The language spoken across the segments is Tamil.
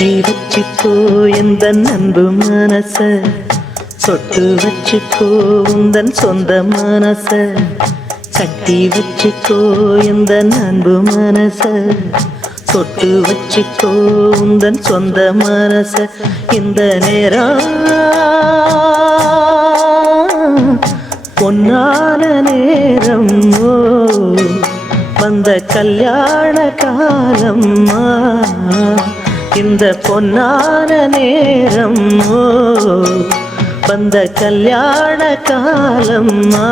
கட்டி வச்சுக்கோ எந்த அன்பு மனச, சொட்டு வச்சுக்கோ உந்தன் சொந்த மனச. கட்டி வச்சுக்கோ எந்த அன்பு மனச, சொட்டு வச்சுக்கோ உந்தன் சொந்த மனச. இந்த நேரம் பொன்னான நேரம், ஓ வந்த கல்யாண காலம்மா. இந்த பொன்னான நேரம், ஓ வந்த கல்யாண காலம்மா.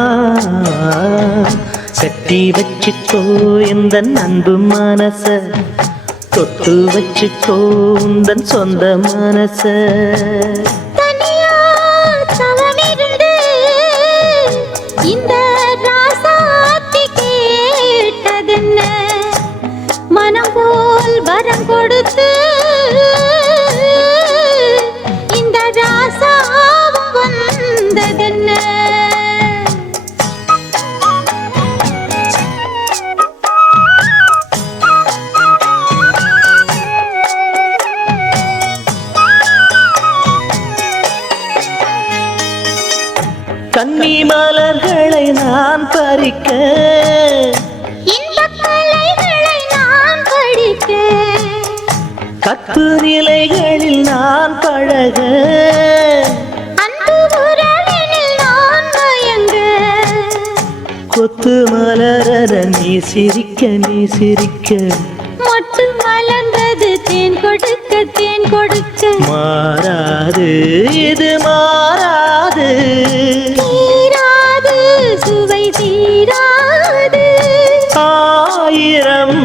கட்டி வச்சுக்கோ எந்த அன்பு மனச, தொட்டு வச்சுக்கோ உந்தன் சொந்த மனச. இந்த ராசாத்தி கேட்டதென்ன, மனம் போல் வரம் கொடுத்து இந்த ராசாவும் வந்ததென்ன. கன்னி மலர்களை நான் பறிக்க, இன்பக் கலைகளை நான் படிக்க, கத்து நிலைகளில் நான் பழக, அன்பு உறவினில் நான் மயங்க. கொத்து மலர நீ சிரிக்க, நீ சிரிக்க, மொட்டு மலர்ந்தது தேன் கொடுக்க, தேன் கொடுக்க. மாறாது இது மாறாது, தீராது சுவை தீராது. ஆயிரம்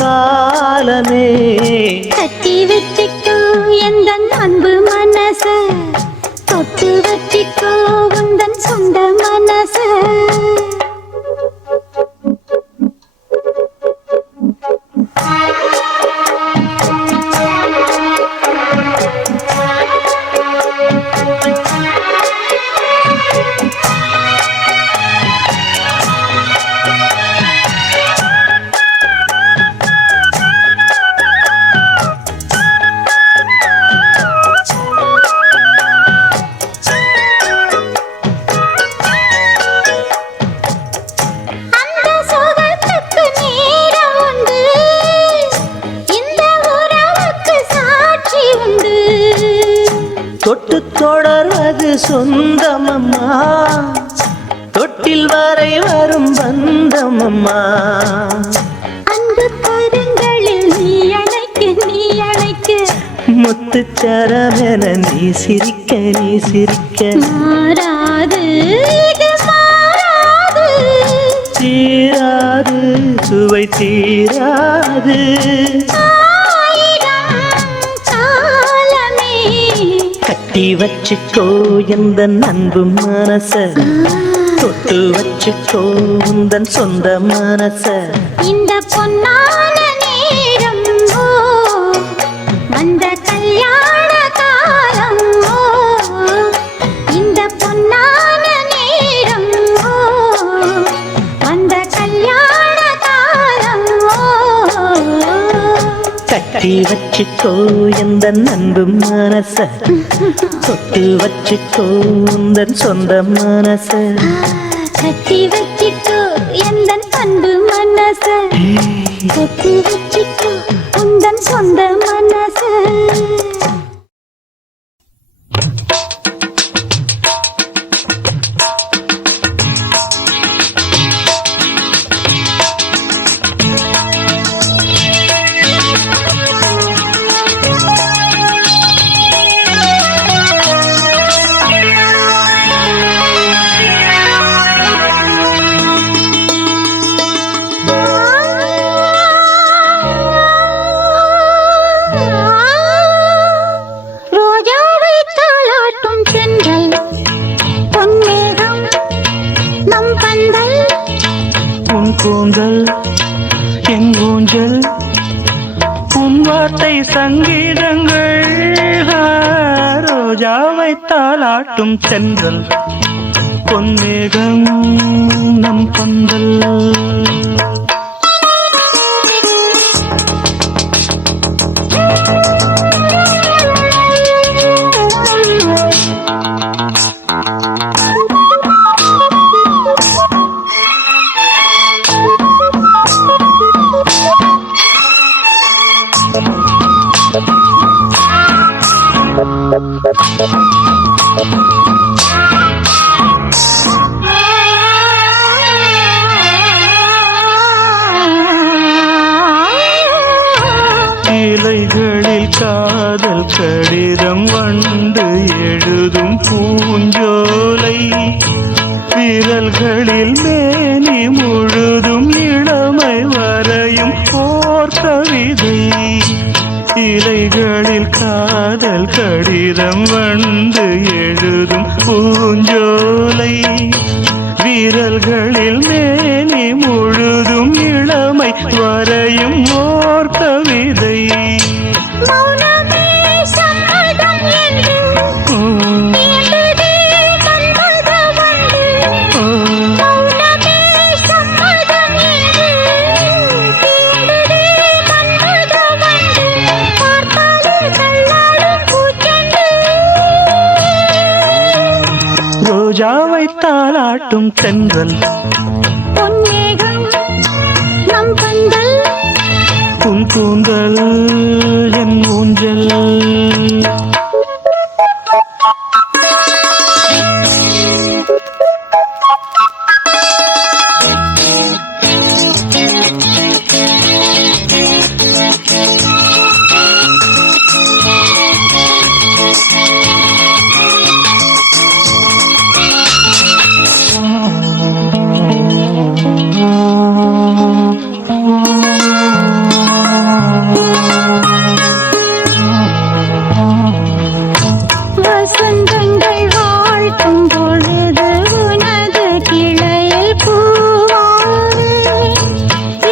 காலமே கட்டி வச்சிக்கோ எந்த அன்பு மனச, தொட்டு வச்சிக்கோ உந்தன் சொந்த மனச. தொட்டு தொடர்வது சொந்தமம்மா, தொட்டில் வரை வரும் பந்தமம்மா. அன்பு கரங்களில் நீ அணைக்க, நீ அணைக்க. முத்துச்சரமென நீ சிரிக்க, நீ சிரிக்க. மாறாது இது மாறாது, தீராது சுவை தீராது. கட்டி வச்சுக்கோ எந்த அன்பு மனச, தொட்டு வச்சுக்கோ உந்தன் சொந்த மனச. இந்த பொன்னான நேரம், ஓ வந்த கல்யாண காலம், ஓ இந்த பொன்னான நேரம், ஓ வந்த கல்யாண காலம், ஓ. கட்டி வச்சுக்கோ எந்த அன்பு மனச, தொட்டு வச்சுக்கோ உந்தன் சொந்த மனச. கட்டி வச்சிக்கோ எந்த அன்பு மனச, தொட்டு வச்சிக்கோ உந்தன் சொந்த மனச. கூந்தல் எங்கூஞ்சல் உன் வார்த்தை சங்கீதங்கள், ரோஜாவை தாலாட்டும் சென்றல் பொன்மேகம் நம் பந்தல். காதல் கடிதம் வண்டு எழுதும் பூஞ்சோலை விரல்களில் மேனி முழுதும் இளமை வரையும் போர் கவிதை இலைகளில் காதல் கடிதம் வண்டு எழுதும் பூஞ்சோலை விரல்களில் மேனி முழுதும் இளமை வரையும் ஓர் கவிதை மௌனமே சம்மதம் என்று தீண்டதே மன்மத வண்டு. மௌனமே சம்மதம் என்று தீண்டதே மன்மத வண்டு. பார்த்தாலே தள்ளாடும் பூச்செண்டு. ரோஜாவை தாளாட்டும் தென்றல் பொன்னேகம் நம் பந்தல். உன் கூந்தல் என் ஊஞ்சல் வசந்தங்கள் வாழ்த்தும் பொழுது உனது கிளையில் பூவாறு.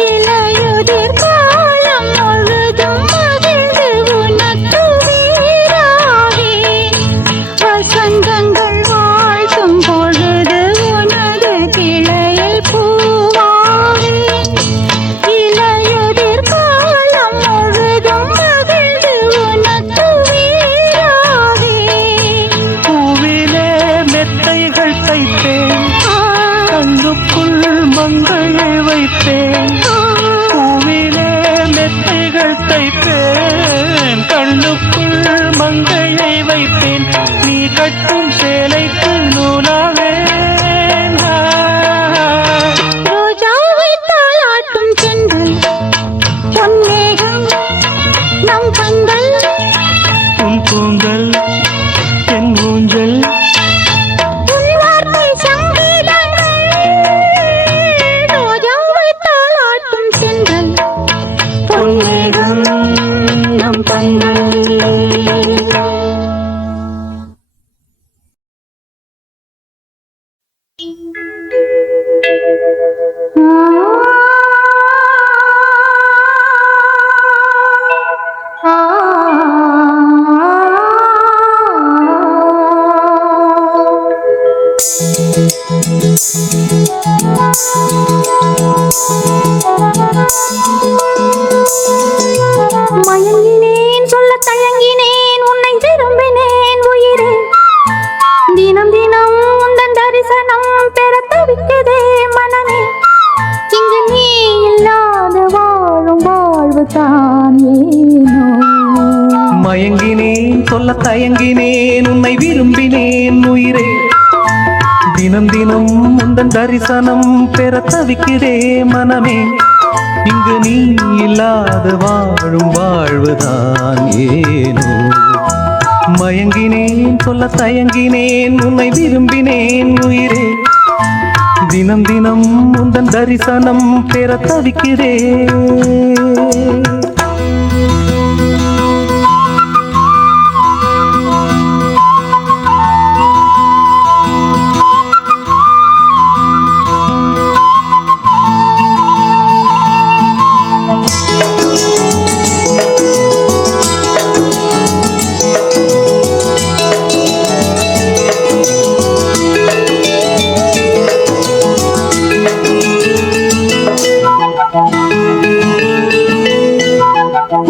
இலையுதிர் காலம் முழுதும் மகிழ்ந்து உனக்கு வீராகி. வசந்தங்கள் வாழ்த்தும் பொழுது உனது கிளையில் பூவாறு. இலையுதிர் காலம் முழுதும் மகிழ்ந்து உனக்கு வீராகி. பூவிலே மெத்தைகள் தைப்பேன் கண்ணுக்குள் மங்கையை வைப்பேன் பூவிலே மெத்தைகள் தைப்பேன் கண்ணுக்குள் மங்கையை வைப்பேன் நீ கட்டும் சேலைக்கு நூலாவேன் ரோஜாவை தாளாட்டும் சென்றல் பொன்னேகம் நம் பந்தல். உன் கூந்தல் என் ஊஞ்சல் உன் வார்த்தை சங்கீதங்கள். ரோஜாவை தாளாட்டும் சென்றல் பொன்னேகம் நம் பந்தல் மயங்கினேன் சொல்ல தயங்கினேன் உன்னை விரும்பினேன் உயிரே. தினம் தினம் உந்தன் தரிசனம் பெற தவிக்குதே மனமே. இங்கு நீ இல்லாத வாழும் வாழ்வு தான் ஏனோ. மயங்கினேன் சொல்ல தயங்கினேன் உன்னை விரும்பினேன் உயிரே தினம் தினம் உந்தன் தரிசனம் பெற தவிக்கிறே மனமே இங்கு நீ இல்லாத வாழும் வாழ்வுதான் ஏனோ மயங்கினேன் சொல்ல தயங்கினேன் உன்னை விரும்பினேன் உயிரே தினம் தினம் உந்தன் தரிசனம் பெற தவிக்கிறேன்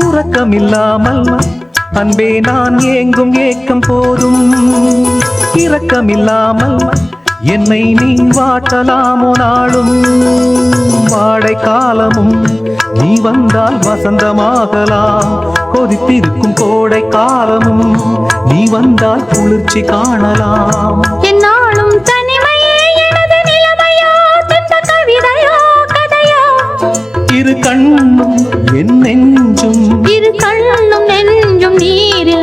இரக்கமில்லாமல் அன்பே நான் ஏங்கும் ஏக்கம் போதும் இரக்கமில்லாமல் என்னை நீ வாட்டலாமோ நாளும் வாடை காலமும் நீ வந்தால் வசந்தமாகலாம் கொதித்திருக்கும் கோடை காலமும் நீ வந்தால் குளிர்ச்சி காணலாம் என்னாலும் தனிமையே எனது நிலைமையோ துன்ப கவிதையோ கதையோ இரு கண்ணும் என் நெஞ்சும் இரு கண்ணும் நெஞ்சும் நீர்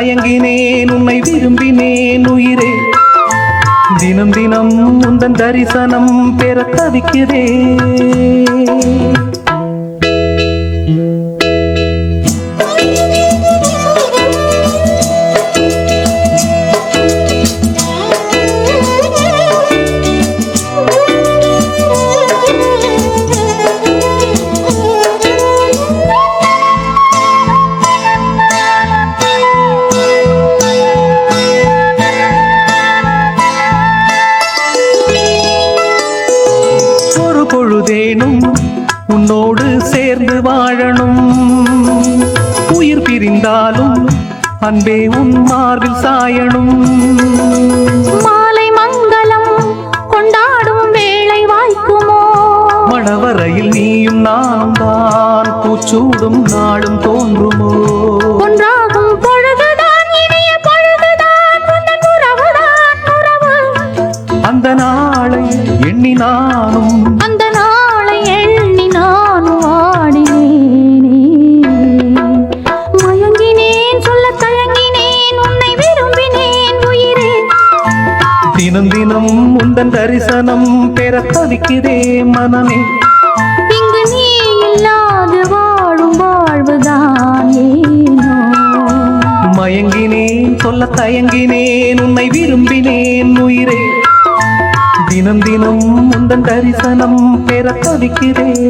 தயங்கினேன் உன்னை விரும்பினேன் உயிரே தினம் தினம் உந்தன் தரிசனம் பெற தவிக்கிறேன் பொழுதேனும் உன்னோடு சேர்ந்து வாழணும் உயிர் பிரிந்தாலும் அன்பே உன் மார்பில் சாயணும் மாலை மங்களம் கொண்டாடும் வேளை வாய்க்குமோ மணவரையில் நீயும் நானும் தான் பூச்சூடும் நாளும் தோன்றுமோ ஒன்றாகும் பொழுதுதான் இனிய பொழுதுதான் உந்தன் உறவுதான் உறவு அந்த நாளை எண்ணி நானும் அந்த நாளை எண்ணி நானும் ஆடினேனே மயங்கினேன் சொல்ல தயங்கினேன் உன்னை விரும்பினேன் உயிரே தினம் தினம் உந்தன் தரிசனம் பெற தவிக்கிறேன் மனமே இங்கு நீ இல்லாது வாழும் வாழ்வுதான் ஏனோ மயங்கினேன் சொல்ல தயங்கினேன் உன்னை விரும்பினேன் உயிரே தினம் தினம் உந்தன் தரிசனம் பெற தவிக்கிறேன்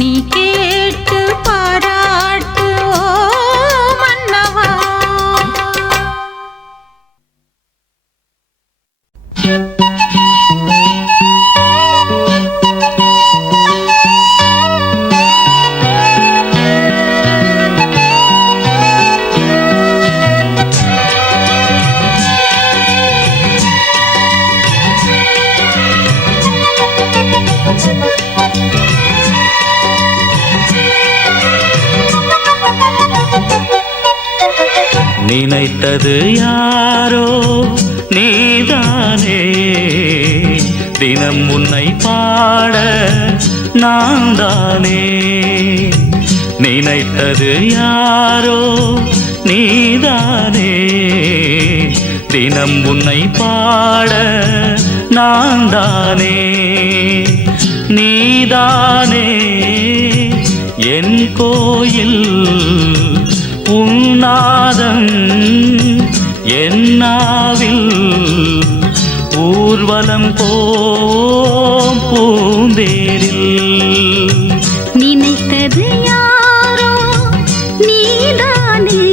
நீ கேட்டு பாராட்டு ஓ மன்னவா. நினைத்தது யாரோ நீதானே, தினம் உன்னை பாட நான் தானே. நினைத்தது யாரோ நீதானே, தினம் உன்னை பாட நான் தானே. நீதானே என் கோயில், உன்னாதம் என்னாவில், ஊர்வலம் போம் பூந்தேரில். நினைத்தது யாரோ நீதானே,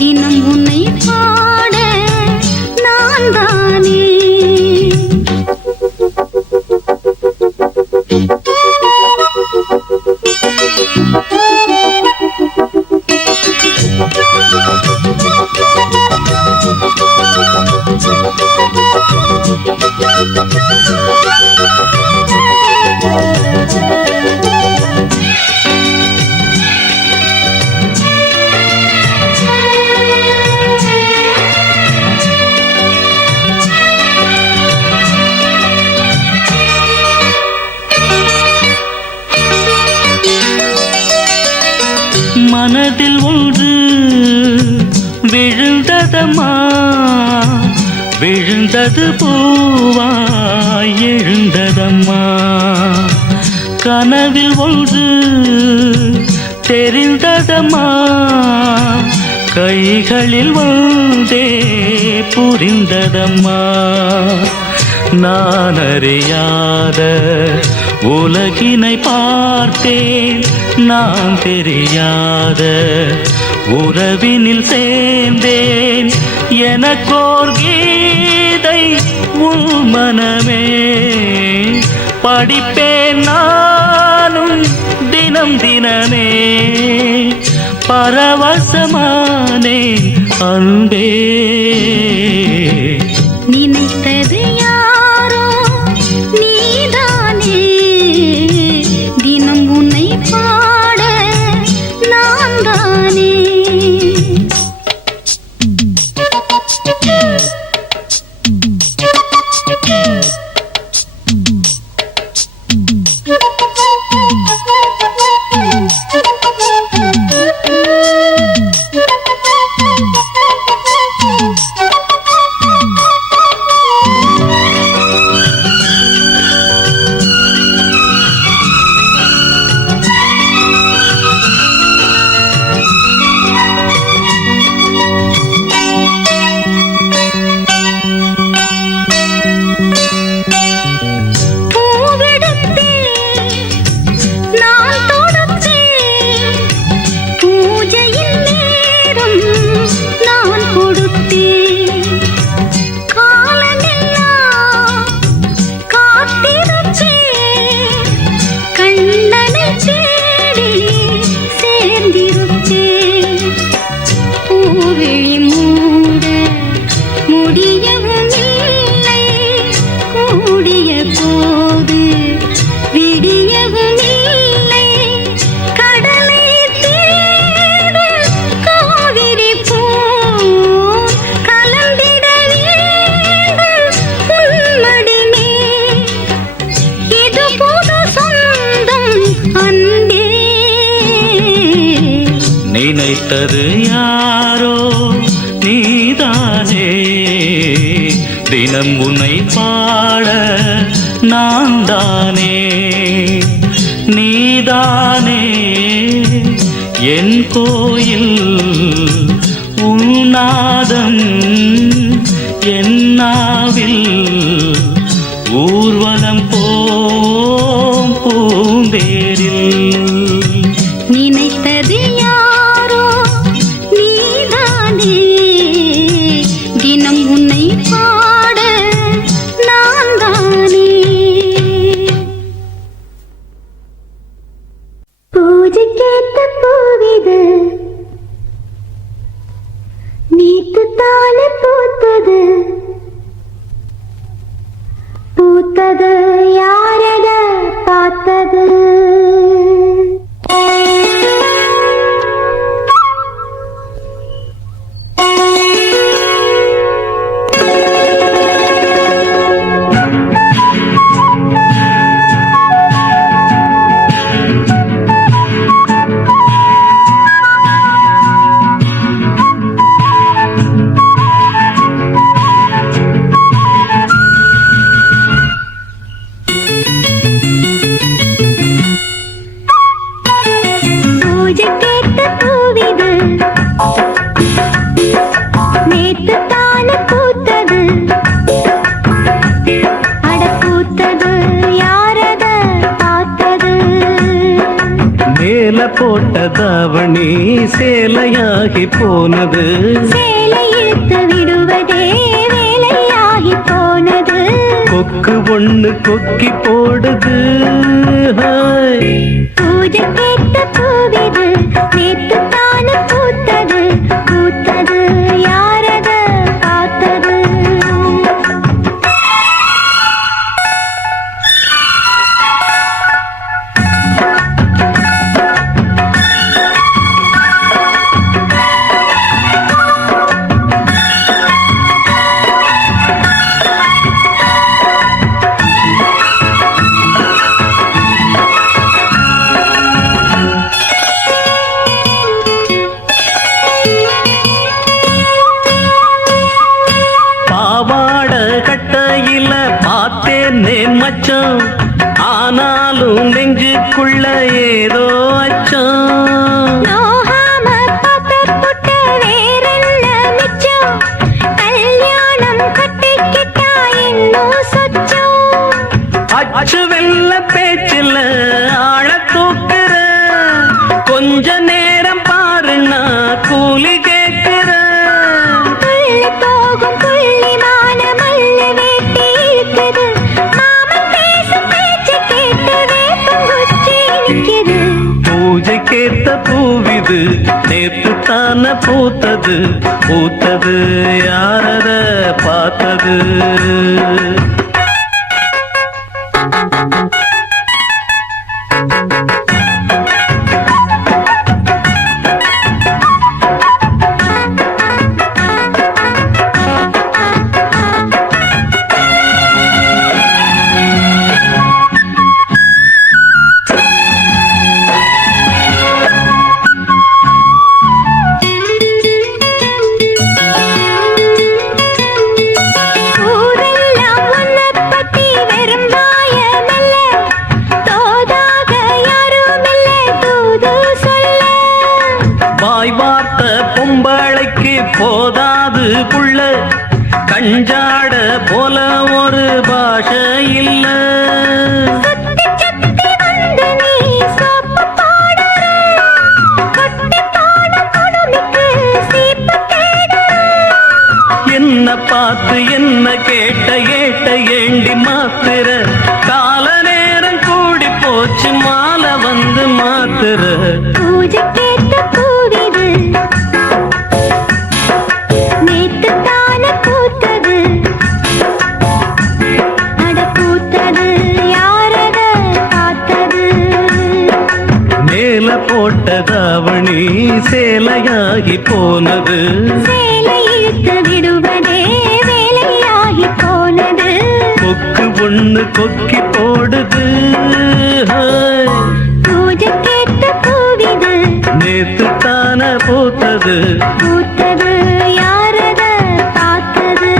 தினம் உன்னை பாட நான் தானே. மனதில் ஒன்று விழுந்ததம்மா, விழுந்தது பூவாய் எழுந்ததம்மா. கனவில் ஒன்று தெரிந்ததம்மா, கைகளில் வந்தே புரிந்ததம்மா. நான் அறியாத உலகினை பார்த்தேன், நான் தெரியாத உறவினில் சேர்ந்தேன். எனக்கோர் கீதை உன் மனமே, படிப்பேன் நானும் தினம் தினமே. பரவசமானேன் அன்பே. நினைத்தது யாரோ நீதானே, தினம் உன்னை பாட நான் தானே. நினைத்தது யாரோ நீதானே, தினம் உன்னை பாட நான் தானே. நீதானே என் கோயில், உன்னாதம் என்னாவில், ஊர்வலம் போம் பூந்தே கேட்ட பூவிது நேத்து தானே பூத்தது பூத்தது யாரத பார்த்தது போட்ட தாவணி சேலையாகி போனது சேலை இழுத்து விடுவதே வேலையாகி போனது கொக்கு ஒண்ணு கொக்கி போடுது பூஜை கேட்ட பூவிது நேத்து தானே பூத்தது பூத்தது யாரத பார்த்தது மச்சம் ஆனாலும் நெஞ்சுக்குள்ள ஏதோ அச்சம் நோகாம பாப்பட்டு வேறென்ன மிச்சம் கல்யாணம் கட்டிக்கிட்டா இன்னும் சொச்சம் அச்சு வெல்ல பேச்சில் ஆழ தூக்குற கொஞ்ச நேரம் பாருன்னா கூலி கேட்கிற புள்ளி போகும் புள்ளிமான மல்ல வேட்டி இருக்குது பூஜைக்கேத்த பூவிது நேத்து தான பூத்தது பூத்தது யாரத பார்த்தது போதாது புள்ள கஞ்சாட போல ஒரு பாஷை இல்ல என்ன பார்த்து என்ன கேட்ட ஏட்ட ஏண்டி மாத்திர கால நேரம் கூடி போச்சு மாலை வந்து மாத்திர பூஜை கேட்ட பூவிது நேத்து தானே பூத்தது அட பூத்தது யாரத பார்த்தது மேல போட்ட தாவணி சேலையாகி போனது சேலை இழுத்து விடுவதே வேலையாகி போனது கொக்கு ஒண்ணு கொக்கி போடுது பூஜை கேட்ட பூவிது நேத்து தான பூத்தது பூத்தது யாரத பார்த்தது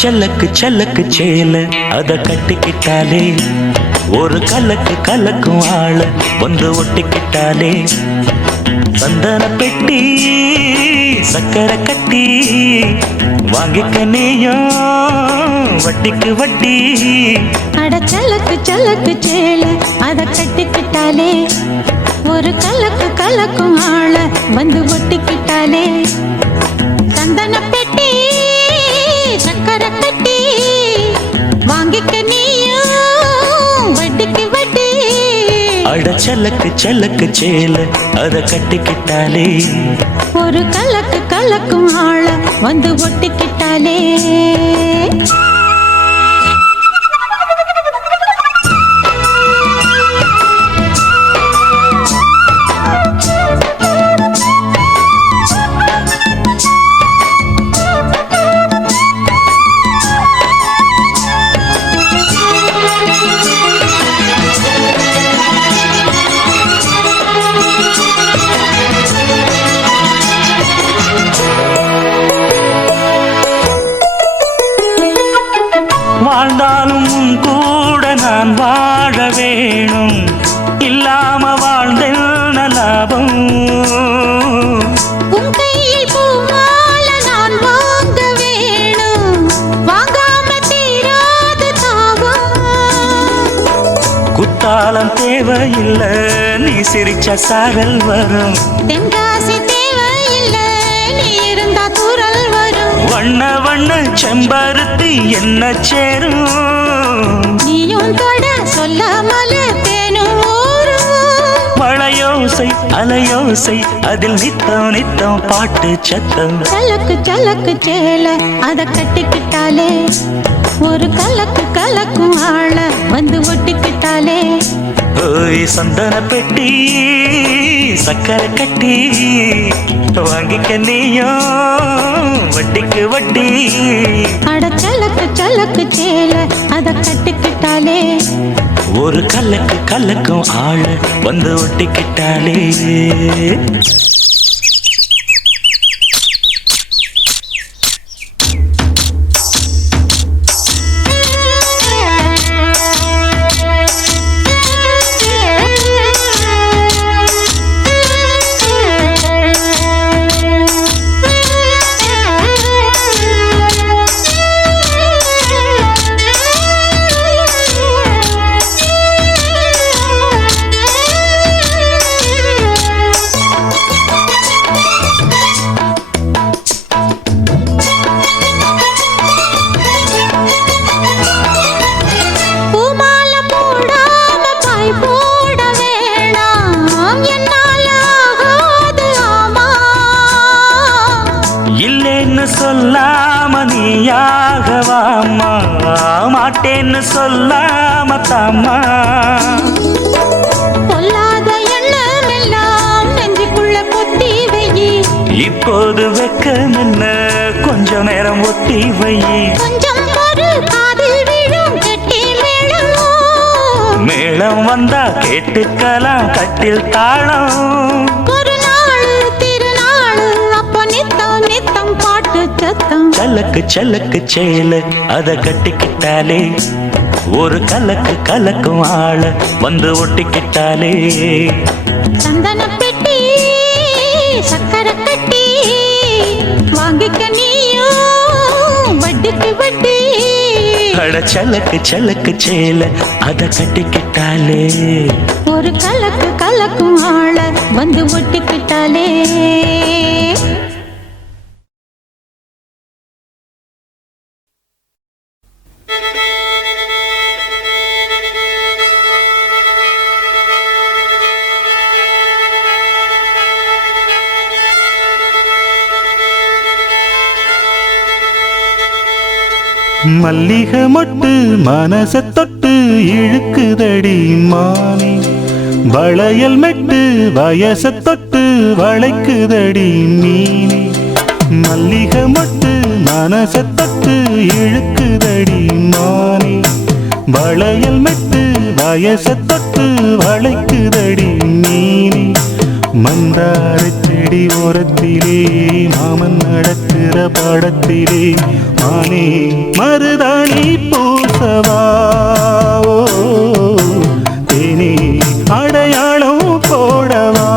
சல்லக்கு சல்லக்கு சேல அத கட்டிக்கிட்டாலே ஒரு கலக்கு கலக்கும் ஆள வந்து ஒட்டிக்கிட்டாலே சந்தன பெட்டி சக்கரை கட்டி வாங்கிக்க நீயும் வட்டிக்கு வட்டி. அட சலக்கு சலக்கு சேல அத கட்டிக்கிட்டாலே ஒரு கலக்கு கலக்கும் ஆள வந்து ஒட்டிக்கிட்டாலே. சந்தன பெட்டி சக்கரை கட்டி வாங்கிக்க நீயும் வட்டிக்கு வட்டி. அட சலக்கு சலக்கு சேல அத கட்டிக்கிட்டாலே ஒரு கலக்கு கலக்கும் ஆள வந்து ஒட்டிக்கிட்டாலே. வாழ்ந்தாலும் கூட நான் வாழ வேணும், இல்லாம வாழ்ந்தென்ன லாபம். உன் கையில் பூமால நான் வாங்க வேணும், வாங்காம தீராத தாகம். குத்தாலம் தேவையில்லை, நீ சிரிச்ச சாரல் வரும். தென்காசி தேவையில்லை, நீ இருந்தா தூரல் வரும். வண்ண வண்ண செம்பருத்தி என்ன சேரும், நீயும் தொட சொல்லாமல தேனும் ஊரும். மழையோசை அலையோசை அதில் நித்தம் நித்தம் பாட்டு சத்தம். சலக்கு சலக்கு சேல அத கட்டிக்கிட்டாலே ஒரு கலக்கு கலக்கும் ஆள வந்து ஒட்டிக்கிட்டாலே. ஓய் சந்தன பெட்டி சக்கரை கட்டி வாங்கிக்க நீயும் வட்டிக்கு வட்டி. அட சலக்கு சலக்கு சேல அத கட்டிக்கிட்டாலே ஒரு கலக்கு கலக்கும் ஆள வந்து ஒட்டிக்கிட்டாலே. சொல்லாம நீயாகவாமா, மாட்டேன்னு சொல்லாம தாமா. பொல்லாத எண்ணம் எல்லாம் நெஞ்சுக்குள்ள பொத்தி வையி, இப்போது வெக்கம் என்ன கொஞ்ச நேரம் ஒத்தி வையி. கொஞ்சம் ஒரு காதில் விழும் கெட்டி மேளம், மேளம் வந்தா கேட்டுக்கலாம் கட்டில் தாளம். சலக்கு சலக்கு சேல அத கட்டிக்கிட்டாலே ஒரு கலக்கு கலக்கும் ஆள வந்து ஒட்டிக்கிட்டாலே. சந்தன பெட்டி சக்கரை கட்டி வாங்கிக்க நீயும் வட்டிக்கு வட்டி. அட சலக்கு சலக்கு சேல அத கட்டிக்கிட்டாலே ஒரு கலக்கு கலக்கும் ஆள வந்து ஒட்டிக்கிட்டாலே. மல்லிகை மொட்டு மனச தொட்டு இழுக்குதடி மானே, வளையல் மெட்டு வயச தொட்டு வளைக்குதடி மீனே. மல்லிகை மொட்டு மனச தொட்டு இழுக்குதடி மானே, வளையல் மெட்டு வயச தொட்டு வளைக்குதடி மீனே. மந்தார செடி ஓரத்திலே மாமன் நடக்கிற படத்திலே மானே மருதாணி பூசவா, தேனே அடையாளம் போடவா.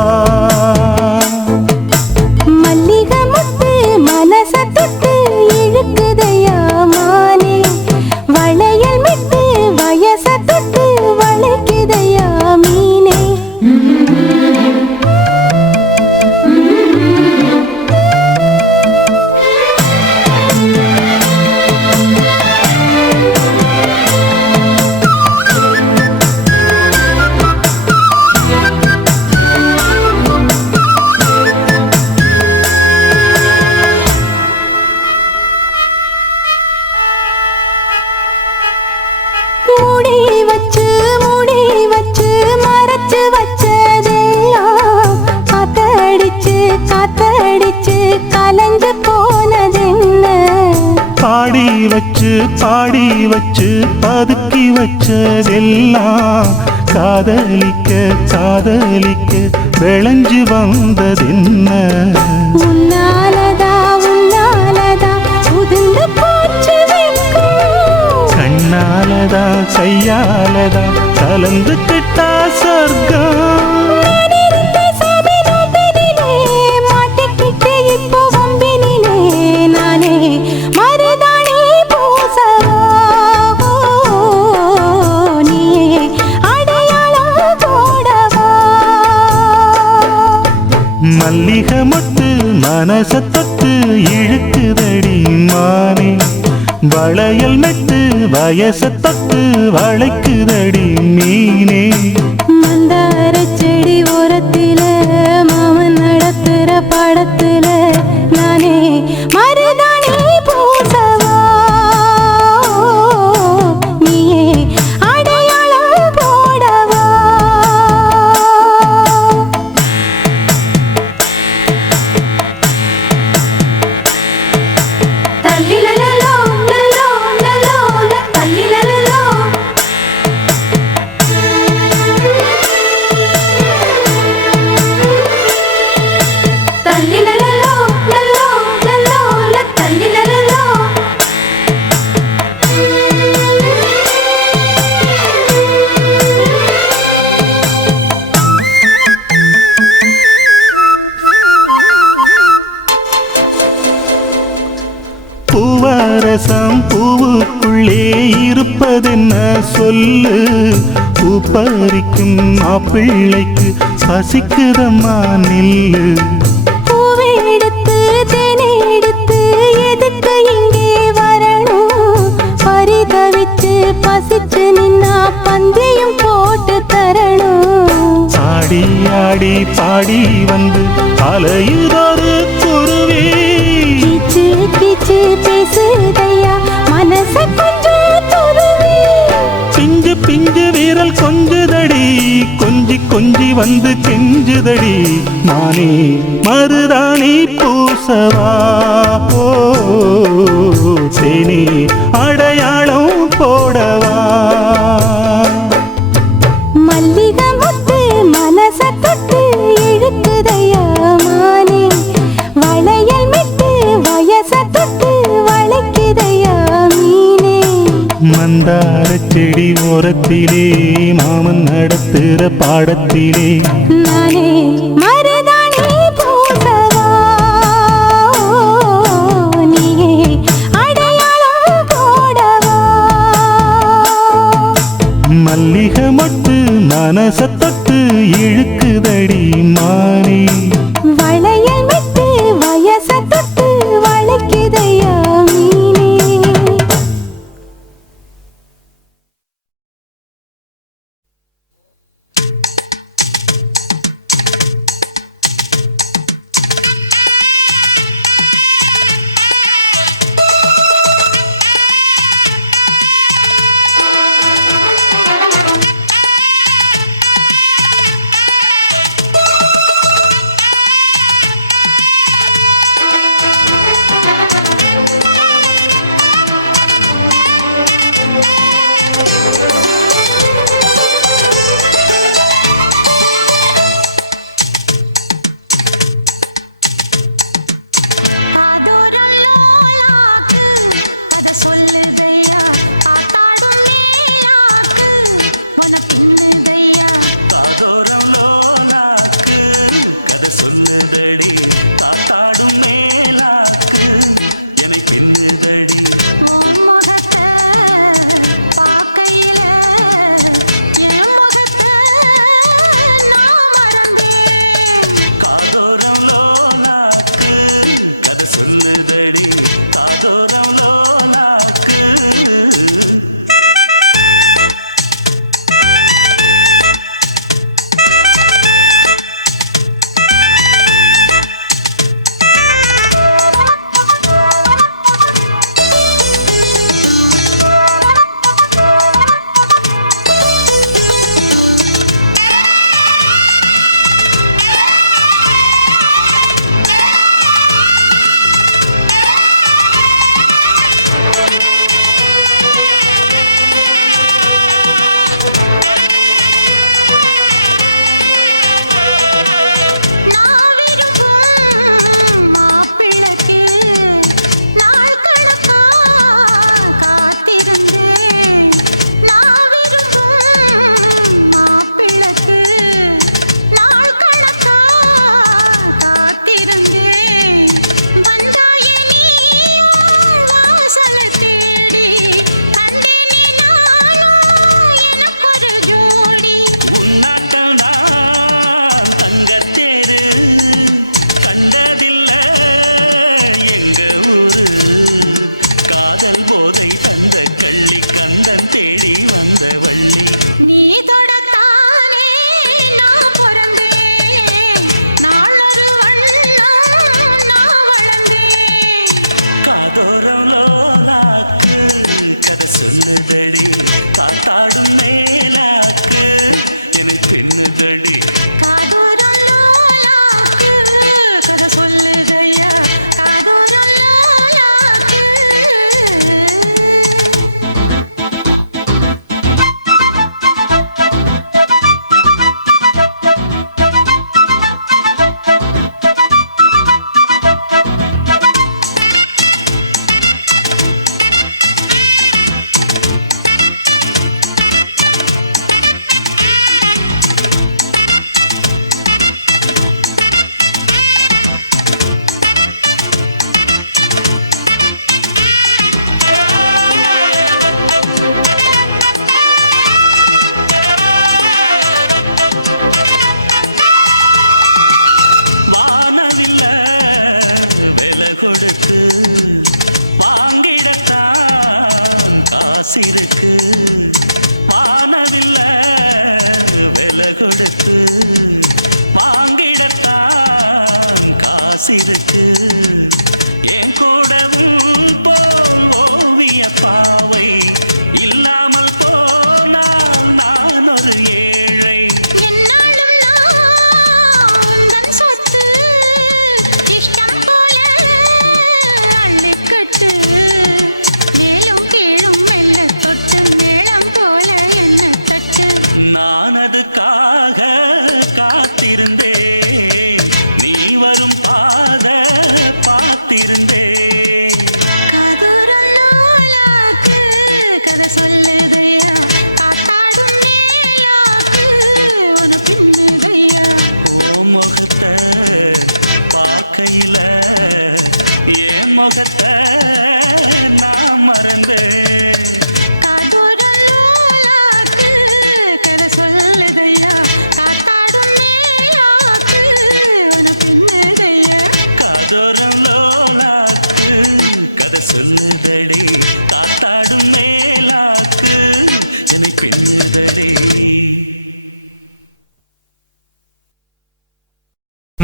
வச்சு பாடி வச்சு பதுக்கி வச்சதெல்லாம் காதலிக்க காதலிக்க விளைஞ்சு வந்ததென்ன உன்னாலதா உதிர்ந்து போச்சு வெட்கம். கண்ணாலதா கையாலதா கலந்து கிட்டா சொர்க்கம் நான் இருந்த சாமி நோம்பினிலே, மாட்டிக்கிட்டு இப்போ வம்பினிலே, நானே மருதாணி பூசவா, நீயே அடையாளம் போடவா. மல்லிகை மொட்டு மனச தொட்டு இழுக்குதடி மானே வளையல் மெட்டு வயச தொட்டு வளைக்குதடி மீனே மந்தார செடி ஓரத்தில மாமன் நடத்துற படத்துல நானே மருதாணி பூசவா, நீயே அடையாளம் போடவா. தல்லிலலலோ, லலோ, லலோ, தல்லிலலலோ. தல்லிலலலோ, லலோ, லலோ, தல்லிலலலோ. பூவரசம் பூவுக்குள்ளே இருப்பதென்ன சொல்லு பூ பறிக்கும் மாப்பிள்ளைக்கு பசிக்குதம்மா நில்லு பூவை எடுத்து தேனை எடுத்து எதுக்கு இங்கே வரணும், பரிதவிச்சு பசிச்சு நின்னா பந்தியும் போட்டு தரணும். ஆடி ஆடி பாடி வந்து அலையுதொரு குருவி கீச்சு கீச்சு பேசுதையா மனச கொஞ்சம் துருவி. பிஞ்சு பிஞ்சு வீரல் கொஞ்சுதடி கொஞ்சி கொஞ்சி வந்து கெஞ்சுதடி நானே மருதாணி பூசவா ஓ தேனே அடையாளம் போடவா மல்லிகை முத்து மனச தொட்டு இழுக்குதையா மானே வளையல் மெட்டு வயச தொட்டு வளைக்குதையா மீனே மந்தார செடி ஓரத்திலே மாமன் நடத்துற பாடத்திலே நானே மருதாணி பூசவா, நீயே அடையாளம் போடவா. மல்லிகை மொட்டு மனச தொட்டு இழுக்குதடி மானே வளையல் மெட்டு வயச தொட்டு வளைக்குதையா மீனே.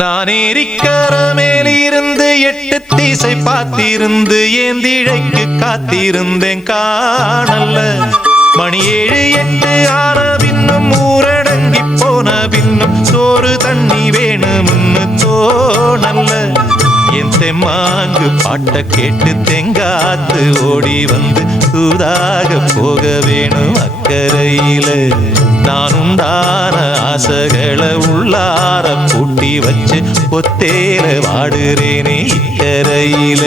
நான் ஏரிக்கர மேலிருந்து 8 திசை பார்த்திருந்து ஏந்திழைக்கு காத்திருந்தேன் காணல்ல. மணி 7 8 ஆன பின்னும் ஊரடங்கி போன பின்னும் சோறு தண்ணி வேணும்னு தோணல்ல. என் தெம்மாங்கு பாட்ட கேட்டு தெங்காத்து ஓடி வந்து தூதாக போக வேணும் அக்கறையில. நான் உண்டான ஆசைகளை உள்ளார பூட்டி வச்சு ஒத்தேல வாடுறேனே இக்கரையில.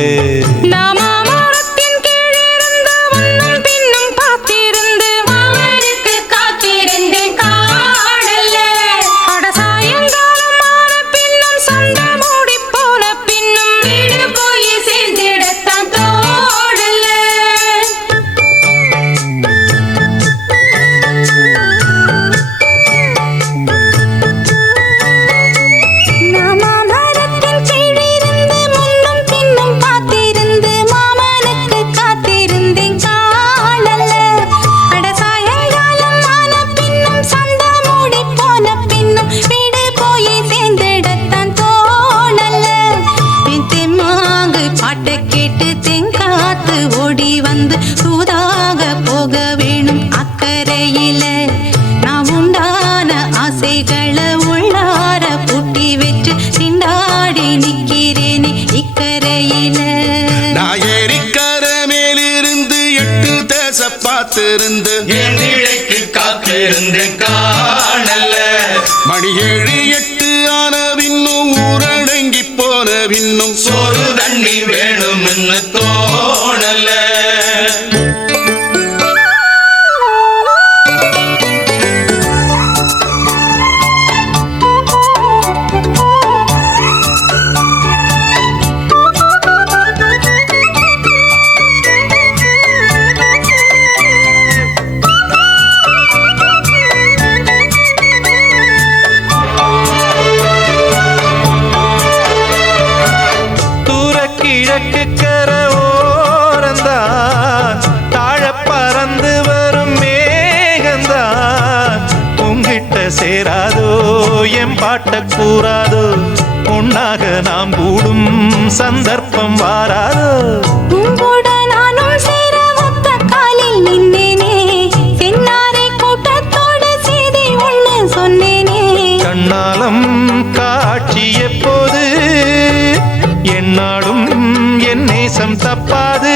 பார்த்திருந்து ஏந்திழைக்கு காத்திருந்தேன் காணல்ல. மணி 7 8 ஆன பின்னும் ஊரடங்கி போன பின்னும் சோறு தண்ணி வேணும்னு தோணல. கிழக்கு கர ஓரந்தான் தாழ பறந்து வரும் மேகந்தான். உங்கிட்ட சேராதோ என் பாட்ட கூறாதோ, உன்னாக நாம் கூடும் சந்தர்ப்பம் வாராதோ. உங்கூட நானும் சேர ஒத்த காலில் நின்னேனே, சென்னாரை கூட்டத்தோடு செய்தி ஒண்ணு சொன்னேனே. கண்ணாலம் காட்சி எப்போது என்னாலும் என் நேசம் தப்பாது.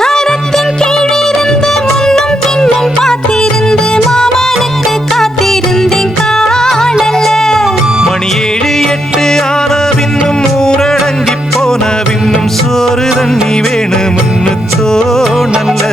மரத்தின் கீழிருந்து முன்னும் பின்னும் பார்த்திருந்து மாமனுக்கு காத்திருந்தேன் காணல்ல. மணி 7 8 ஆன பின்னும் ஊரடங்கி போன பின்னும் சோறு தண்ணி வேணும்னு தோணல்ல.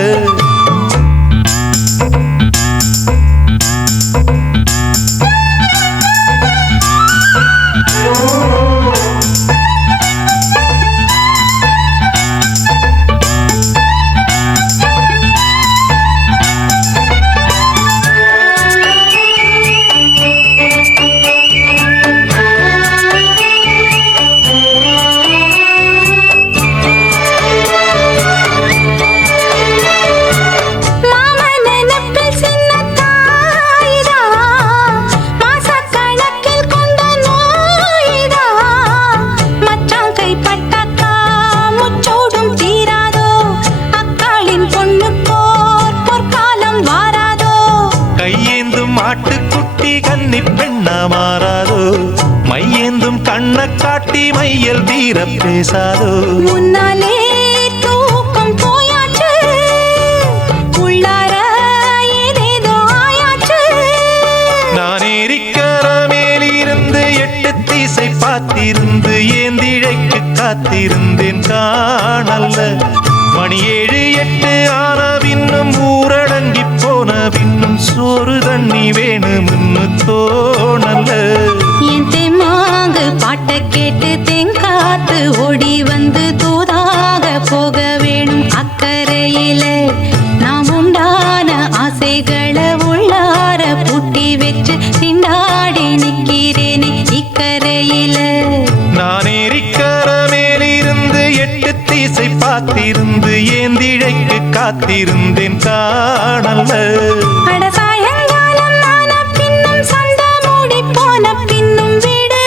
ஆட்டுக்குட்டி கன்னி பெண்ணா மாறாதோ, மையேந்தும் கண்ண காட்டி மையல் வீர பேசாதோ. முன்னாலே தூக்கம் போயாச்சு, உள்ளார ஏதேதோ ஆயாச்சு. நான் ஏரிக்கர மேலிருந்து 8 திசை பார்த்திருந்து ஏந்திழைக்கு காத்திருந்தேன் காணல்ல. மணி 7 8 ஆன பின்னும் ஊரடங்கி போன பின்னும் சோறு தண்ணி வேணும்னு தோணல்ல. என் தெம்மாங்கு பாட்ட கேட்டு தெங்காத்து ஓடி வந்து தூதாக போக வேணும் அக்கறையில. நாம் உண்டான ஆசைகளை உள்ளார பூட்டி வச்சு திண்டாடி நிக்கிறேனே இக்கரையில. நான் ஏரிக்கர மேலிருந்து 8 திசை பார்த்திருந்து ஏந்திழைக்கு காத்திருந்தேன் காணல்ல. அட சாயங்காலம் ஆன பின்னும் சந்த மூடி போன பின்னும் வீடு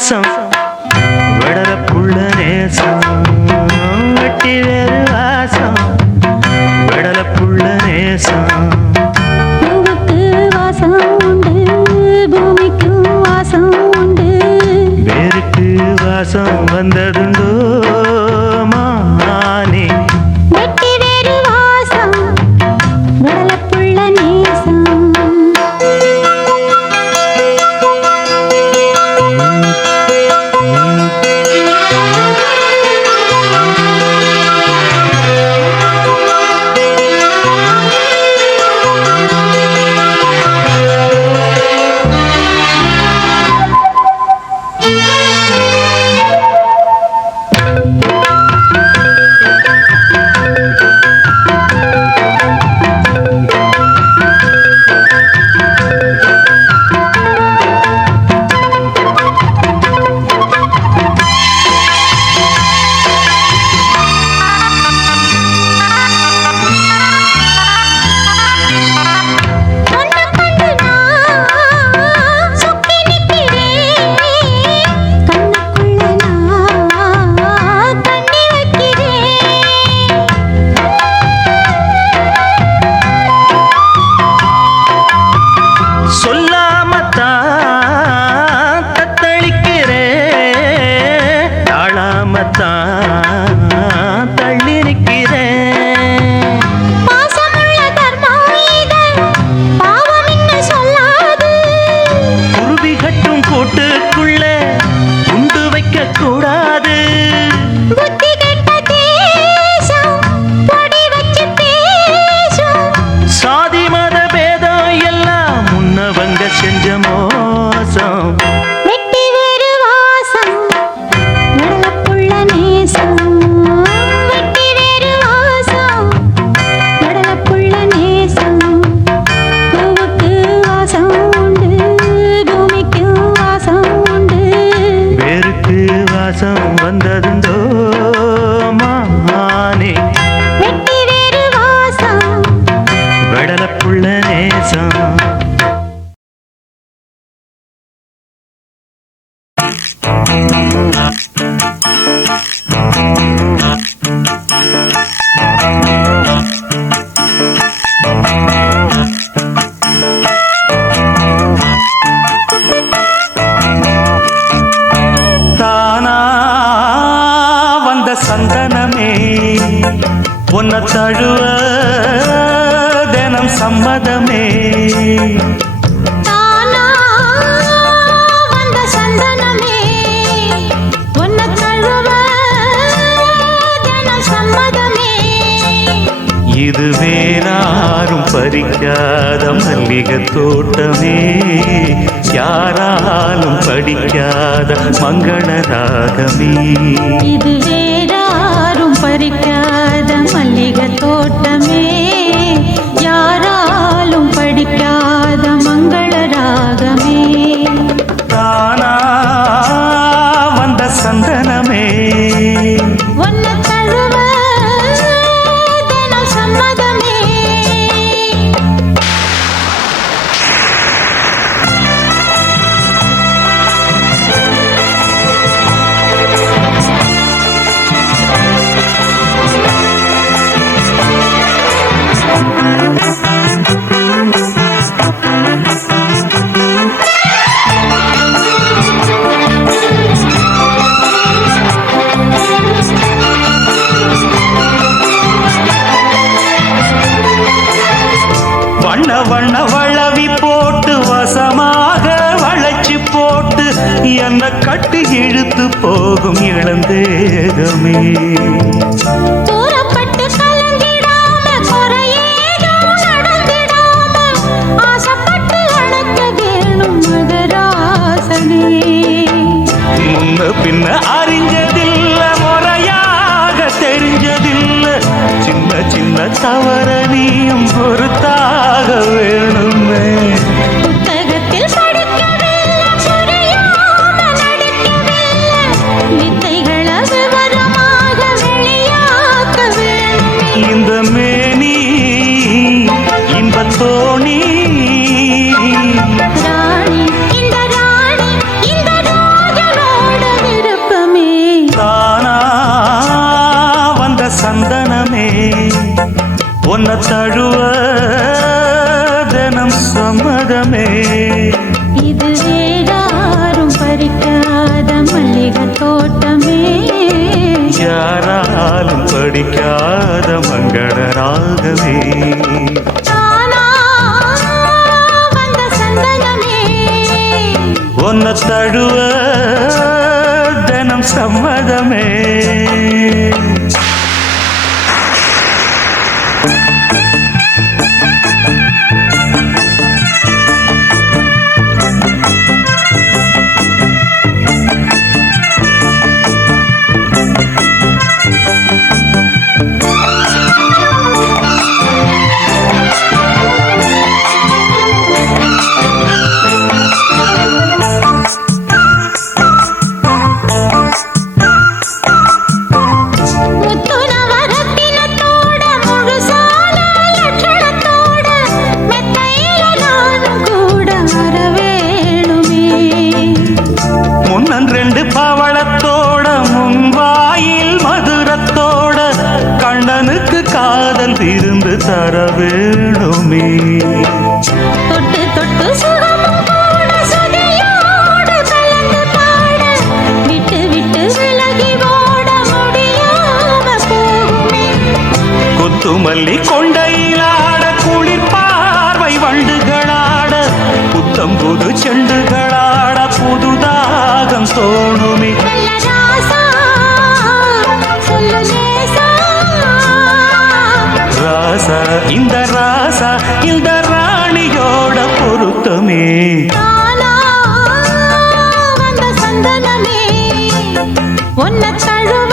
வாசம் விடல புள்ள நேசம் வெட்டி வேறு வாசம் விடல புள்ள நேசம் பூவுக்கு வாசம் உண்டு பூமிக்கு வாசம் உண்டு வேருக்கு வாசம் வந்ததுண்டோ மானே வெட்டி வேறு வாசம் விடல புள்ள நேசம் தள்ளி நிற்கிறேன் பாசமுள்ள தர்மம் இது பாவம் என்ன சொல்லாது குருவி கட்டும் கூட்டுக்குள்ள குண்டு வைக்க கூடாது புத்தி கெட்ட தேசம் பொடி வச்சு பேசும் சாதி மத பேதம் எல்லாம் முன்னவங்க செஞ்ச மோசம் வெட்டி வேறு வாசம் விடல புள்ள நேசம் வெட்டி வேறு வாசம் விடல புள்ள நேசம் பூவுக்கு வாசம் உண்டு பூமிக்கு வாசம் உண்டு வேருக்கு வாசம் வந்ததுண்டோ மானே வெட்டி வேறு வாசம் விடல புள்ள நேசம் தானா வந்த சந்தனமே உன்னை தழுவ தினம் சம்மதமே தானா வந்த சந்தனமே உன்னை தழுவ தினம் சம்மதமே இது வேறாரும் பறிக்காத மல்லிகை தோட்டமே யாராலும் படிக்காத மங்கள ராகமே இது வேறாரும் பறிக்காத மல்லிகை தோட்டமே யாராலும் படிக்காத மங்கள ராகமே தானா வந்த சந்தனமே உன்னை தழுவ தினம் சம்மதமே வண்ண வண்ண வளவி போட்டு வசமாக வளைச்சு போட்டு என்ன கட்டி இழுத்து போகும் இளந்தேகமே தூரப்பட்டு கலங்கிடாம குறையேதும் நடந்திடாம ஆசைப்பட்டு அழைக்க வேணும் மகராசனே முன்ன பின்ன அறிஞ்சதில்ல முறையாக தெரிஞ்சதில்ல சின்ன சின்ன தவற நீயும் பொறுத்தாக வேணுமே புத்தகத்தில் படிக்கவில்லை புரியாம நடிக்கவில்லை வித்தைகளை விவரமாக வெளியாக்க வேணுமே இந்த மேனி இன்பத்தோணி ராணி இந்த ராணி இந்த ராஜனோ ஒன்ன தழுவ தினம் சம்மதமே. இது வேறாரும் பறிக்காத மல்லிகை தோட்டமே. யாராலும் படிக்காத மங்கள ராகமே. தானா வந்த சந்தனமே. ஒன்ன தழுவ தினம் சம்மதமே. ரெண்டு பவளத்தோட முன்வாயில் மதுரத்தோட கண்ணனுக்கு காதல் விருந்து தர வேணுமே. தொட்டு தொட்டு சுகமும் கூட சுதியோடு கலந்து பாட விட்டு விட்டு விலகி ஓட முடியாம போகுமே. கொத்துமல்லி கொண்டையிலாட குளிர் பார்வை வண்டுகளாட புத்தம்புது செண்டுகளாட புதுதாகம் தோணுமே. ராசா இந்த ராசா இந்த ராணியோட பொருத்தமே. தானா வந்த சந்தனமே. ஒன்ன தழுவ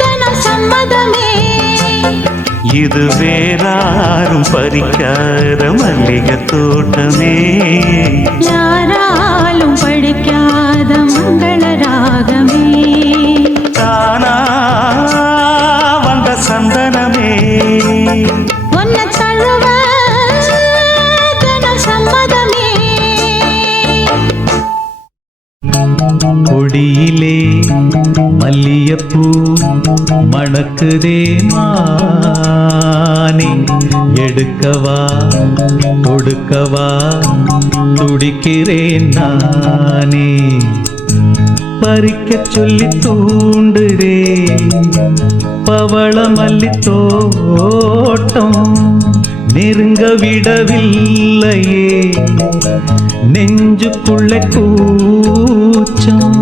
தினம் சம்மதமே. இது வேறாரும் பறிக்காத மல்லிகை தோட்டமே. யாராலும் படிக்காத மங்கள ராகமே. தானா வந்த சந்தனமே. ஒன்ன தழுவ தினம் சம்மதமே. கொடியிலே மல்லியப்பூ மணக்குதே மானே. எடுக்கவா கொடுக்கவா துடிக்கிறேன் நானே. பறிக்க சொல்லி தூண்டுதே பவள மல்லி தோட்டம். நெருங்க விடவில்லையே நெஞ்சுக்குள்ள கூச்சம்.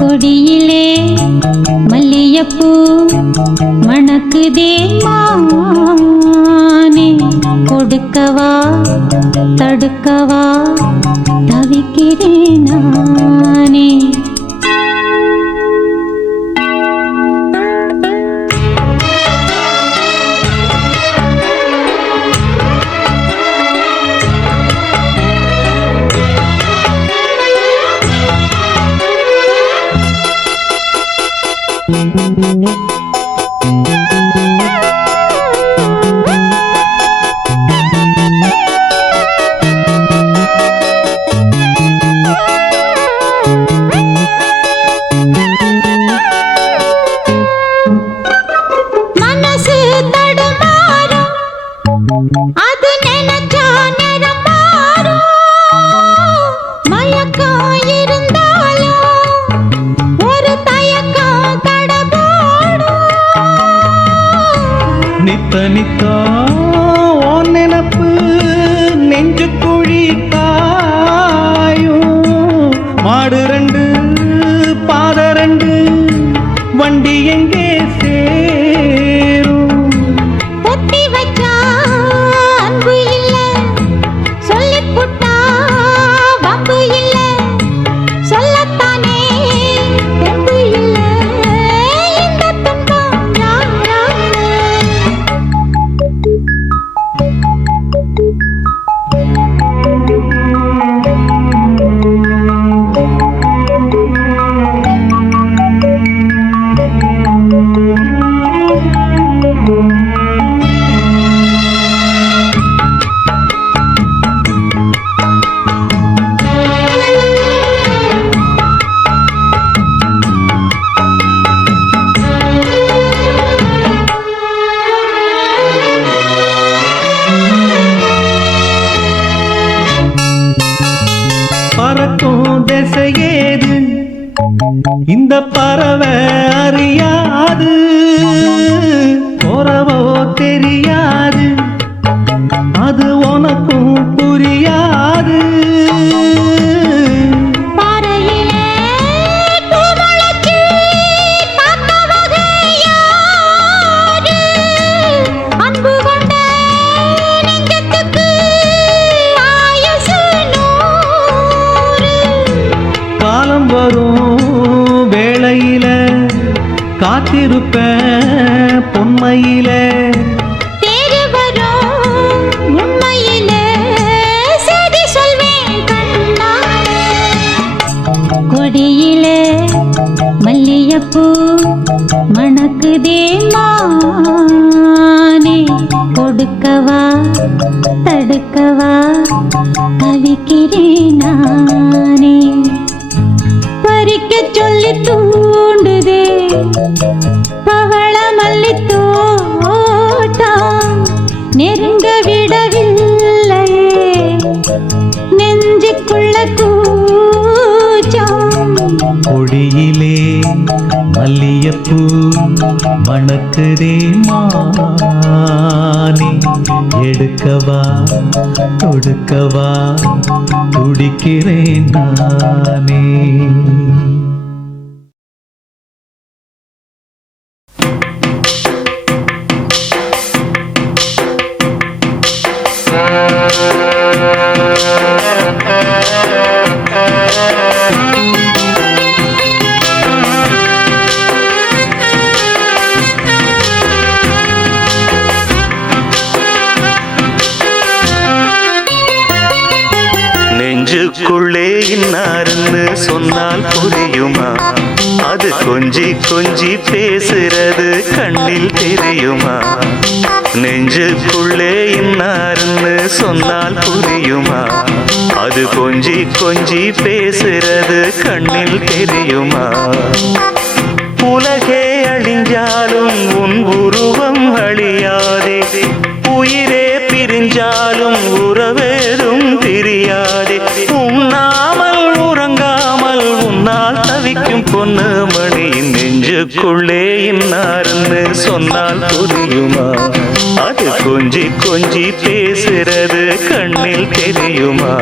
கொடியிலே மல்லியப்பூ மணக்குதே மானே. கொடுக்கவா தடுக்கவா தவிக்கிறேன் நானே. மனசு தடுமாறும் அது நினைச்சா நேரம் மாறும். மயக்கம் இருந்தாலும் ஒரு தயக்கம் தடபோடும். நித்த நித்தா உன் நினப்பு நெஞ்சு குழி காயும். மாடு ரெண்டு பாத ரெண்டு வண்டி எங்கே சேரும். பொத்தி வச்சா அன்பு இல்ல, சொல்லிப் புட்டா வம்பு இல்ல. சொல்லத்தானே தெம்பு இல்ல, இந்த துன்பம் யாரால. இந்த பறவை அறியாது உறவோ தெரியாது அது உனக்கும் புரியாது பாறையிலே பூமுளைச்சு பார்த்தவங்க யாரு? அன்பு கொண்ட நெஞ்சத்துக்கு ஆயுசு 100. காலம் வரும் வேளையில காத்திருப்பேன் பொன்மையில தேடி வரும் உண்மையிலே செய்தி சொல்வேன் கண்ணா. கொடியிலே மல்லிகைப்பூ மணக்குதே மானே, கொடுக்கவா தடுக்கவா தவிக்கிறேன் நானே. பறிக்க சொல்லி தூண்டுதே பவள மல்லி தோட்டம், நெருங்க விடவில்லையே நெஞ்சுக்குள்ள கூச்சம். கொடியிலே மல்லிகைப்பூ மணக்குதே மானே, எடுக்கவா தொடுக்கவா துடிக்கிறேன் நானே. நெஞ்சுக்குள்ளே இன்னாருன்னு சொன்னால் புரியுமா? அது கொஞ்சி கொஞ்சி பேசுறது கண்ணில் தெரியுமா? நெஞ்சுக்குள்ளே இன்னாருன்னு சொன்னால் புரியுமா? அது கொஞ்சி கொஞ்சி பேசுறது கண்ணில் தெரியுமா? உலகே அழிஞ்சாலும் உன் உருவம் அழியாதே, உயிரே பிரிஞ்சாலும் உறவேதும் பிரியாதே. உண்ணாமல் உறங்காமல் உன்னால் தவிக்கும் பொண்ணு மணியின் நெஞ்சுக்குள்ளே இன்னாருன்னு சொன்னால் புரியுமா? அது கொஞ்சி கொஞ்சி பேசுறது கண்ணில் தெரியுமா?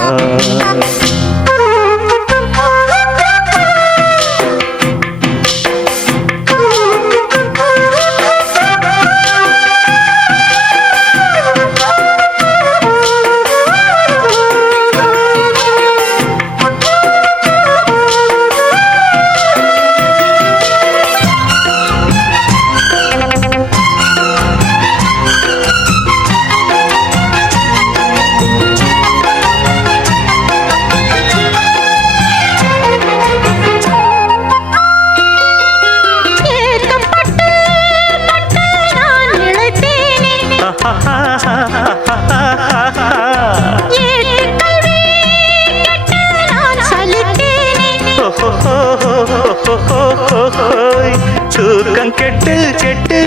தூக்கம் கெட்டு கெட்டு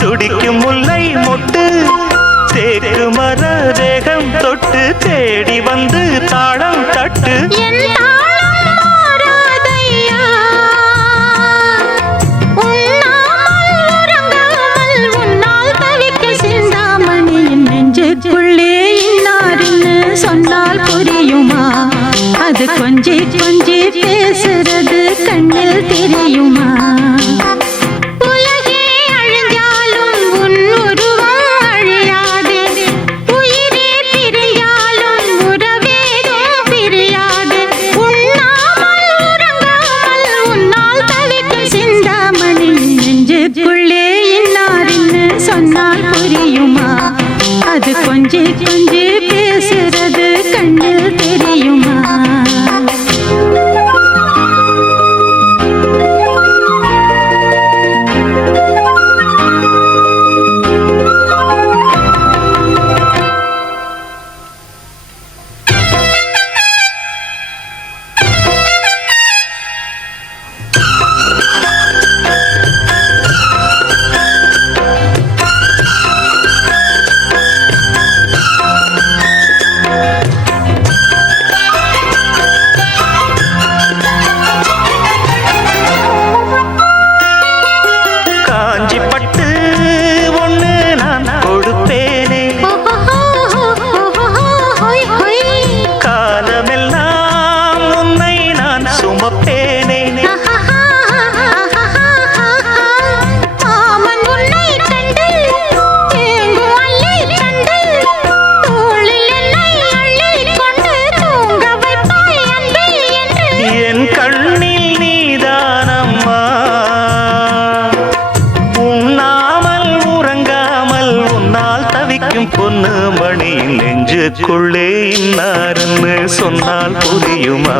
துடிக்கும் முல்லை மொட்டு, தேக்கு மர தேகம் தொட்டு தேடி வந்து தாளம் தட்டு. சொன்னால் புரியுமா? அது கொஞ்சி கொஞ்சி பேசுறது கண்ணில் தெரியுமா? உலகே அழிஞ்சாலும் உன் உருவம் அழியாதே, உயிரே பிரியாலும் உறவேதும் பிரியாது. உண்ணாமல் உறங்காமல் உன்னால் தவிக்கும் சிந்தாமணி நெஞ்சுக்குள்ளே இன்னாருன்னு சொன்னால் புரியுமா? அது கொஞ்சி கொஞ்சி பேசுறது கண்ணில் தெரியுமா? தவிக்கும் பொண்ணு மணியின் நெஞ்சுக்குள்ளே இன்னாருன்னு சொன்னால் புரியுமா?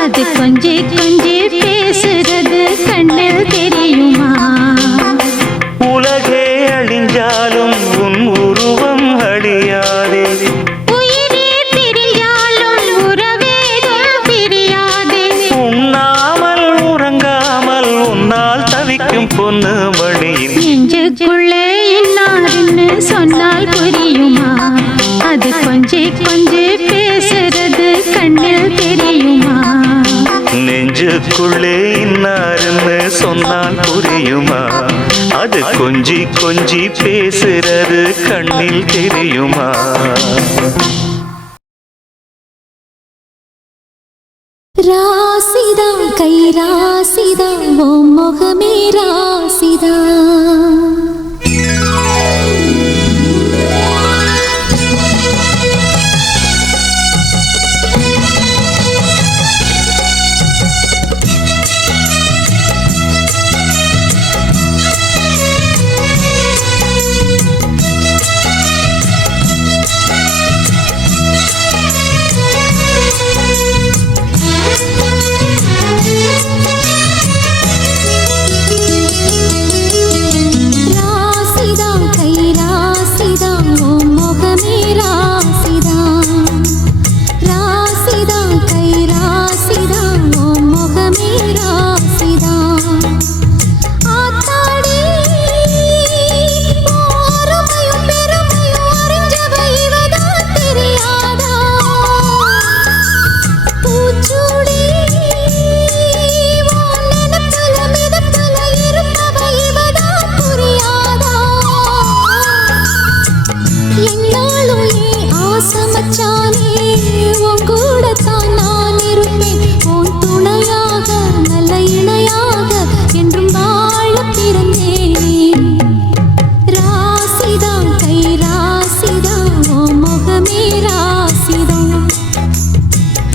அது கொஞ்சி கொஞ்சி பேசுறது கண்ணில் தெரியுமா? உலகே அழிஞ்சாலும் உன் உருவம் அழியாதே. உயிரே பிரியாலும் உறவேதும் பிரியாதே. உண்ணாமல் உறங்காமல் உன்னால் தவிக்கும் பொண்ணு மணியின் நெஞ்சுக்குள்ளே இன்னாருன்னு சொன்னால் புரியுமா? அது கொஞ்சி கொஞ்சி பேசுறது கண்ணில் தெரியுமா? நெஞ்சுக்குள்ளே இன்னாருன்னு சொன்னால் புரியுமா? அது கொஞ்சி கொஞ்சி பேசுறது கண்ணில் தெரியுமா? ராசிதான் கை ராசிதான் ஓ முகமே ராசிதான்.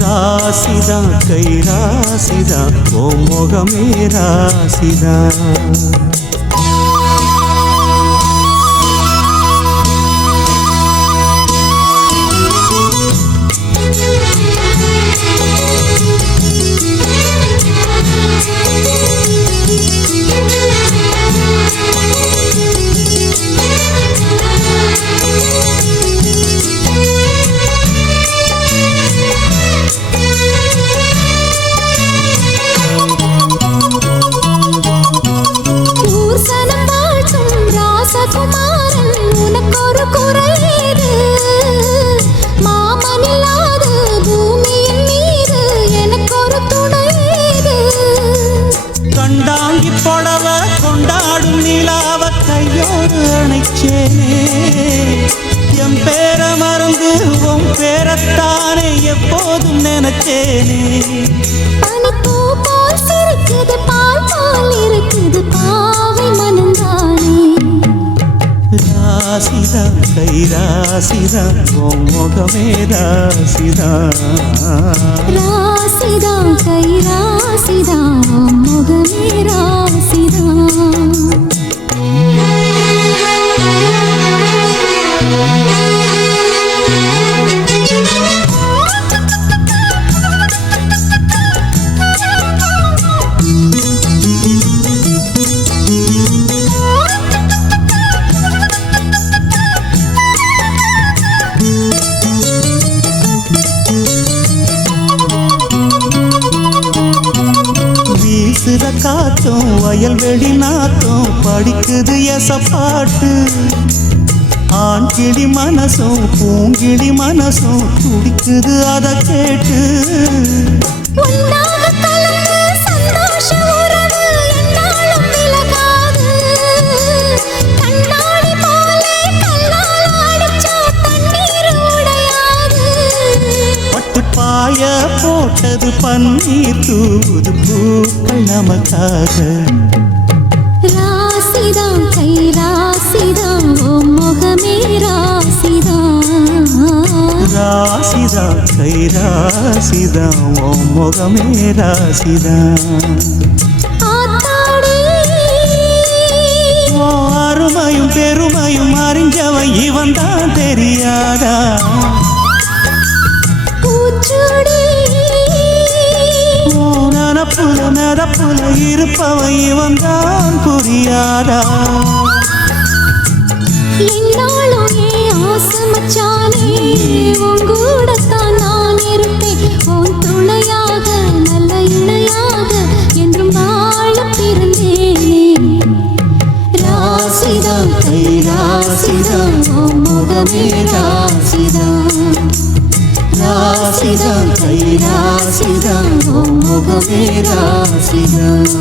ராசிதான் கை ராசிதான் ஓ முகமே ராசிதான். கண்டாங்கி புடவ கொண்டாடும் நிலாவ கையோடு அணைச்சேனே. என் பேர மறந்து உன் பேரத்தானே எப்போதும் நினைச்சேனே. பனிப்பூ போல் சிரிக்குது பால் போல் இருக்குது பாவை மனந்தானே. ராசிதான் கை ராசிதான் ஓ முகமே ராசிதான். ராசிதான் கை ராசிதான் ஓ முகமே ராசிதான். வீசுற காத்தும் வயல்வெளி நாத்தும் படிக்குது எசப்பாட்டு. ஆண் கிளி மனசும் பூங்கிளி மனசும் துடிக்குது அத கேட்டு. பாய போட்டது பன்னீர் தூது பூக்கள் நமக்காக. ராசிதான் கை ராசிதான் ஓ முகமே ராசிதான். ராசிதான் கை ராசிதான் ஓ முகமே ராசிதான். அருமையும் பெருமையும் அறிஞ்சவன் இவ இவன் தான் தெரியாதா பூச்சூடி நனப்புல நதப்புல இருப்பவன் இவன் தான் புரியாதா என்னாலும் ஏன் ஆசை மச்சானே உங்கூடத்தான் நான் இருப்பேன் உன் துணையாக நல்ல இணையாக என்றும் வாழ பிறந்தேனே ராசிதான் கை ராசிதான் உன் முகமே ராசிதான் ராசிதான் கை ராசிதான் உன் முகமே ராசிதான்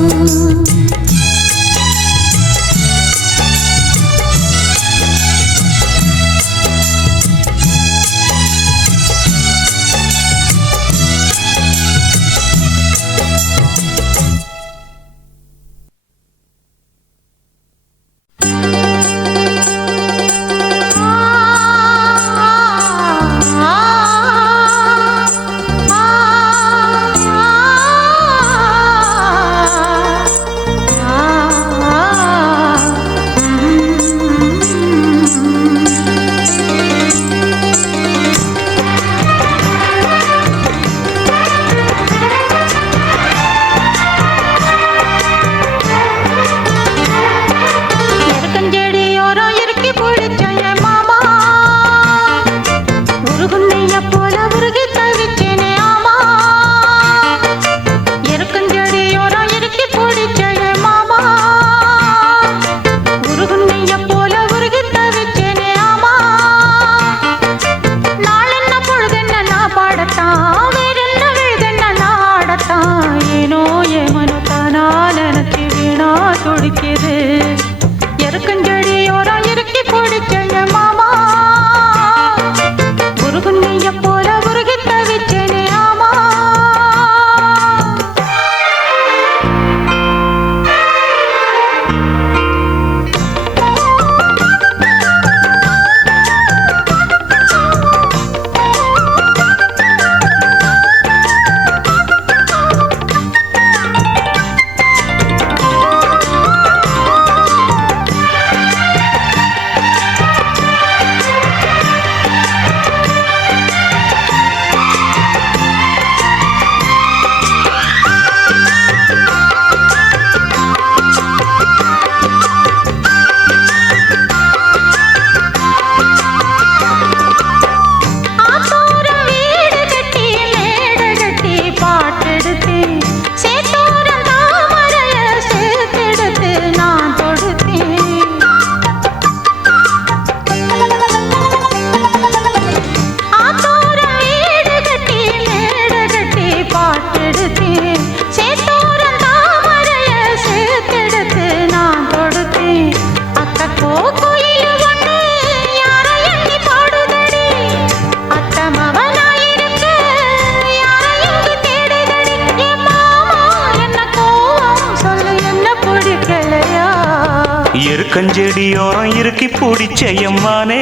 கஞ்செடியோரம் இறுக்கி பிடிச்சையம்மானே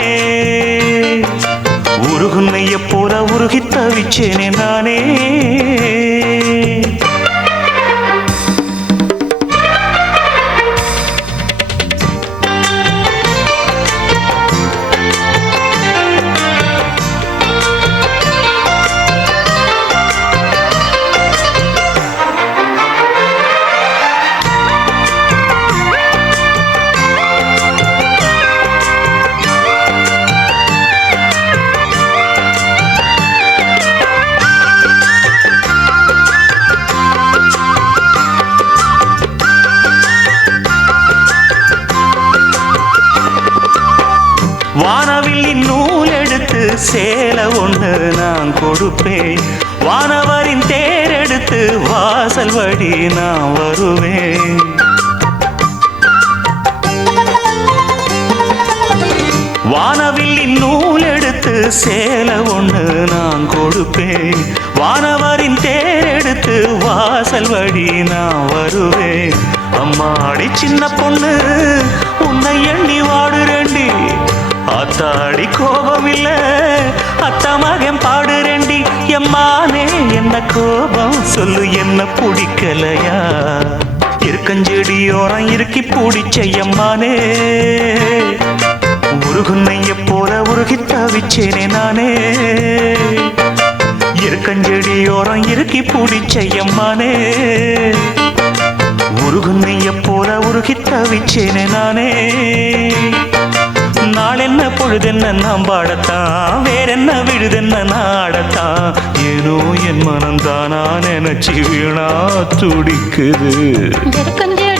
உருகுன்னைய போல உருகி தவிச்சேனே நானே வானவில்லின் நூல் எடுத்து சேலை ஒன்று நான் கொடுப்பேன் வானவரின் தேர் எடுத்து வாசல் வழி நான் வருவேன் வானவில்லின் நூல் எடுத்து சேலை ஒன்று நான் கொடுப்பேன் வானவரின் தேர் எடுத்து வாசல் வழி நான் வருவேன் அம்மாடி சின்ன பொண்ணு உன்னை எண்ணி வாடுறேண்டி ஆத்தாடி கோபம் இல்ல அத்தா மகன் பாடுறேண்டி எம்மானே என்ன கோபம் சொல்லு என்ன பிடிக்கலையா இருக்கஞ்செடியோரம் இறுக்கி பிடிச்ச எம்மானே உருகுன்னைய போல உருகி தவிச்சேனே நானே இருக்கஞ்செடியோரம் இறுக்கி பிடிச்சையம்மானே உருகுன்னைய போல உருகி தவிச்சேனே நானே நாளென்ன பொழுதென்ன நாம் பாடத்தான் வேறென்ன விழுதென்ன நாடத்தான் ஏனோ என் மனம்தானா நினைச்சு வீணா துடிக்குது வெறுக்கஞ்சே